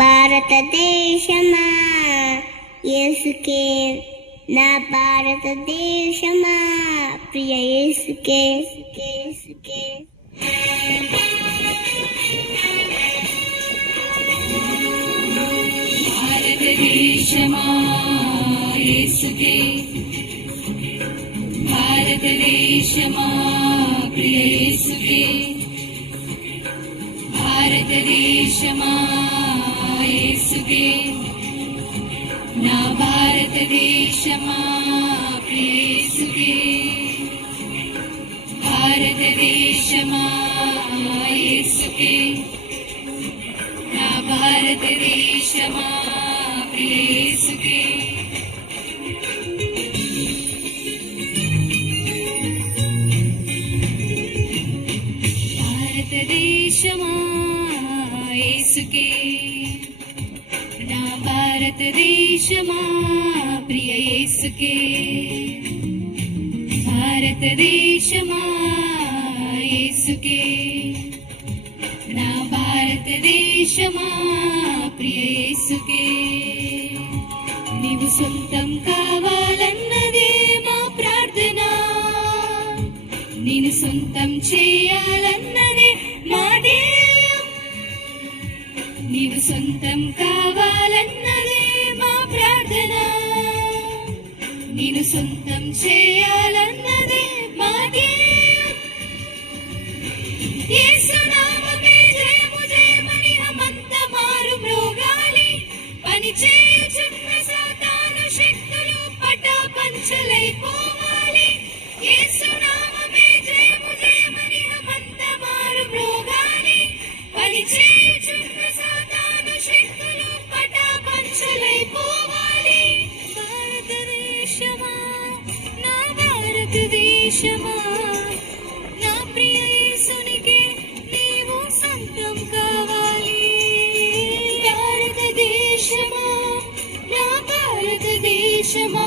భారతదేశమా యేసుకే, నా భారతదేశమా ప్రియ యేసుకే. భారతదేశమా యేసుకే, భారతదేశమా ప్రియ యేసుకే, భారతదేశమా యేసుకే, నా భారతదేశమా ప్రియ యేసుకే, భారతదేశమా యేసుకే, నా భారతదేశమా ప్రియ యేసుకే. భారతదేశమా యేసుకే, నా భారతదేశమా ప్రియ యేసుకే, భారతదేశమా యేసుకే, నా భారతదేశమా ప్రియ యేసుకే. నీవు సొంతం కావాలన్నదే మా ప్రార్థన, నేను సొంతం చేయాలన్నదే మా ధ్యేయం. నీవు సొంతం కావాలన్నదే మా ప్రార్థన, నేను సొంతం చేయాలన్నదే మా ధ్యేయం. యేసు నామమే జయము జయమని హమంత మారు మ్రోగాలి, పని చేయుచున్న సాతాను శక్తులు పటాపంచలైపోవాలి. యేసు నామమే జయము జయమని హమంత మారు మ్రోగాలి, పని చేయుచున్న సాతాను శక్తులు పటాపంచలైపోవాలి. భారతదేశమా, నా భారతదేశమా, నా ప్రియ యేసునికే నీవు సొంతం కావాలి. భారతదేశమా, నా భారతదేశమా,